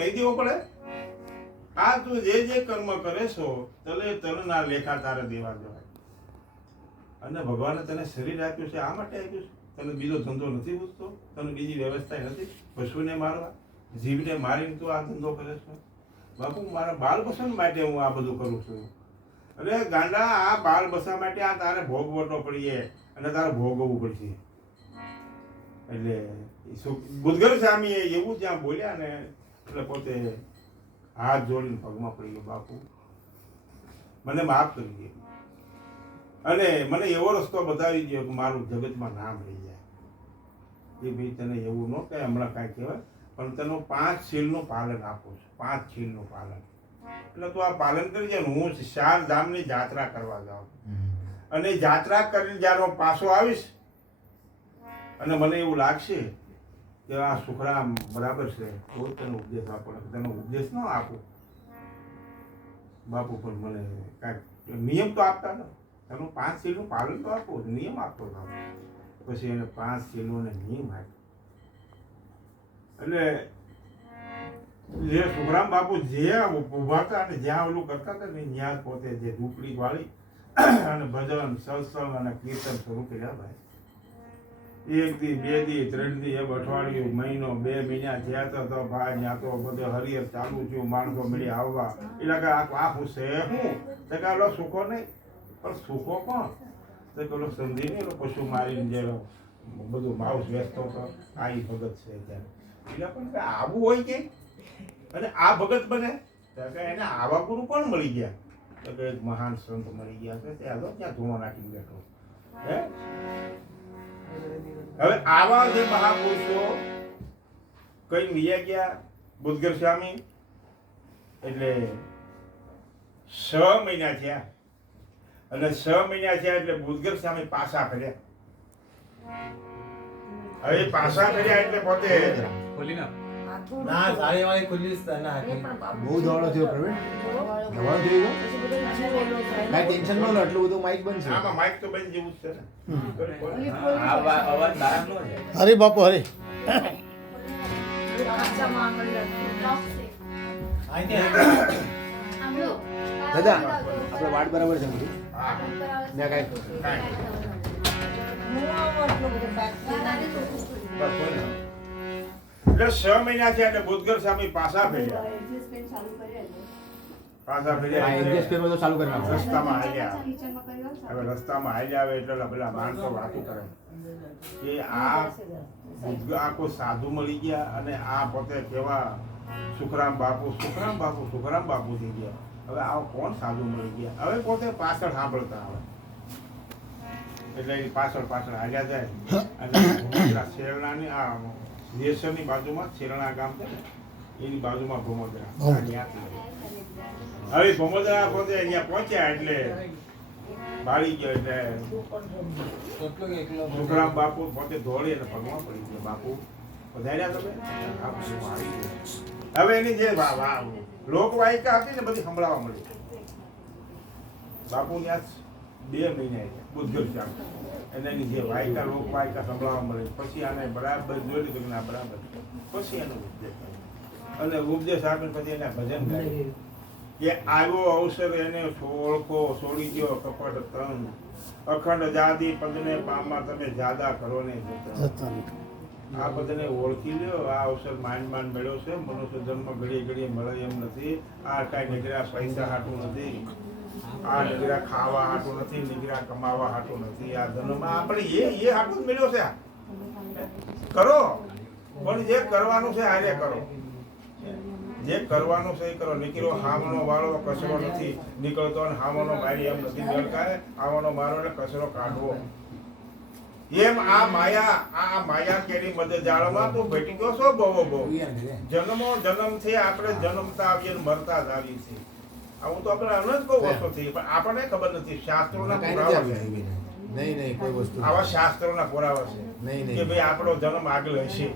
નહીં દેવો પડે? આ તું જે કર્મ કરે છો તલના લેખા તારે દેવા જવાય. અને ભગવાને તને શરીર આપ્યું છે આ માટે આપ્યું છે. તને બીજો ધંધો નથી પૂછતો, તને બીજી વ્યવસ્થા નથી પશુને મારવા, જીવને મારીને તું આ ધંધો કરે છો. બાપુ મારા બાલ બસન માટે હું આ બધું કરું છું. અરે ગાંડા, આ બાલ બસા માટે આ તારે ભોગવટો પડીએ અને તારે ભોગવવું પડશે. એટલે બુદ્ધગર સ્વામીએ એવું જ્યાં બોલ્યા ને એટલે પોતે હાથ જોડીને પગમાં પડી ગયો, બાપુ મને માફ કરી દે અને મને એવો રસ્તો બતાવી દો કે મારું જગતમાં નામ રહી જાય. એ ભાઈ તને એવું ન કહે હમણાં કાંઈ કહેવાય, પણ તને 5 શીલનું પાલન આપું છું. 5 શીલનું પાલન એટલે તું આ પાલન કરી જાય. હું 4 ધામની જાત્રા કરવા જાઉં અને જાત્રા કરીને જ્યારે હું પાછો આવીશ અને મને એવું લાગશે કે આ સુખરામ બરાબર છે તો તને ઉપદેશ આપો. તને ઉપદેશ ન આપું બાપુ, પણ મને કાંઈક નિયમ તો આપતા ન. તને 5 શીલનું પાલન તો આપો, નિયમ આપતો હતો. પછી એને 5 શીલોને નિયમ આપ્યો. એટલે જે સુખરામ બાપુ જે ઉભા હતા અને જ્યાં ઓલું કરતા હતા ને ત્યાં પોતે જે ઝૂંપડી વાળી અને ભજન સત્સંગ અને કીર્તન શરૂ કર્યા ભાઈ. 1 દી 2 દી 3 દી, 1 અઠવાડિયું, મહિનો, 2 મહિના થયા તો ભાઈ ત્યાં તો બધે હરિયર ચાલુ થયું, માણસો મળી આવવા. એટલે કે આ હું છે હું તો કે ઓલો સુખો નહીં, પણ સુખો કોણ તો કે ઓલો સંધિ નહીં, પશુ મારીને જે બધું માઉસ વેચતો હતો આ ભગત છે ત્યારે. એટલે પણ આવું હોય કે અને આ ભગત બને તો કે એને આવા ગુરુ કોણ મળી ગયા તો કે એક મહાન સંત મળી ગયા છે. ત્યાં તો ત્યાં ધૂણો નાખીને બેઠો. હે હવે આવા જે મહાપુરુષો કઈ વિયા ગયા બુદ્ધગર સ્વામી. એટલે 6 મહિના થયા અને 6 મહિના થયા એટલે બુદ્ધગર સ્વામી પાછા ફર્યા. હવે પાછા ફર્યા એટલે પોતે ખોલી ના ના સારી વાળી ખુલ્લી જ ના બહુ દોડો થયો પ્રવીણ. દોડો થઈ ગયો કાઈ ટેન્શન ન લો, એટલું બધું માઈક બનશે. આમાં માઈક તો બંધ જેવું જ છે ને. અવાજ તારા નો છે. હરે બાપુ હરે. દાદા આપણે વાટ બરાબર છે બધું ને કાઈ એટલે 6 મહિના થયા એટલે બુદ્ધગર સ્વામી પાછા ફર્યા. પાછા ફર્યા એડજસ્ટમેન્ટ તો ચાલુ કરી નાખો. રસ્તામાં હાલ્યા. હવે રસ્તામાં હાલ્યા આવે એટલે પેલા માણસો વાતો કરે કે આ કોઈ સાધુ મળી ગયા અને આ પોતે કેવા સુખરામ બાપુ થઈ ગયા. હવે આ કોણ સાધુ મળી ગયા. હવે પોતે પાછળ સાંભળતા આવે એટલે એ પાછળ હાલ્યા જાય અને શેરણાની આ દેશની બાજુમાં શેરણા ગામ છે ને એની બાજુમાં ભોમોદરા. હવે ભોમોદરા પોતે અહીંયા પહોંચ્યા એટલે બાળી ગયો. એટલે સુખરામ બાપુ પોતે દોડી અને પગમાં પડી ગયો. બાપુ વધાર્યા તમે. હવે એની જે લોકવાયકા હતી ને બધી સંભળાવા મળી. બાપુ ત્યાં 2 મહિના બુદ્ધગર સ્વામી અને એની જે વાયકા લોકવાયકા સંભળાવા મળે. પછી આને બરાબર જોઈ લીધું કે બરાબર. પછી એનો ઉપદેશ અને ઉપદેશ આપીને પછી એના ભજન ગાય કે આવ્યો અવસર એને ઓળખો છોડી દો કપટ તન અખંડ જાદી પદને પામા તમે જાદા કરો ને આ બધાને ઓળખી લ્યો. આ અવસર માંડ મળ્યો છે. મનુષ્ય જન્મ ઘડીએ મળે એમ નથી. આ કાંઈ નીકળ્યા પૈસા હાટું નથી, આ નીકળ્યા ખાવા હાટું નથી, નીકળ્યા કમાવા હાટું નથી. આ જન્મ આપણે એ હાટું જ મળ્યો છે. કરો પણ જે કરવાનું છે હારે કરો. જે કરવાનું છે એ કરો. નીકળ્યો હામનો વાળો કચરો નથી નીકળતો અને હામનો મારી એમ નથી મેળકાય. હામનો મારો એટલે કચરો કાઢવો. એમ આ માયા કેરી મદદ જાળમાં તું ભેટી ગયો છો બહુ જન્મથી આપણે જન્મતા આવીએ મરતા જ આવીએ છીએ. આવું તો આપણે અનંત બહુ વર્ષો થઈ પણ આપણને ખબર નથી. શાસ્ત્રોના પુરાવા છે. નહીં કોઈ વસ્તુ આવા શાસ્ત્રોના પુરાવા છે કે ભાઈ આપણો જન્મ આગળ હશે.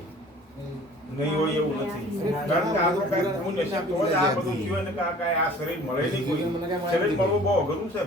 નહીં હોય એવું નથી. કારણ કે આપણું કઈ નસીબ તો આ બધું થયું ને કે આ શરીર મળે નહીં. કોઈ શરીર મળવું બહુ અઘરું છે.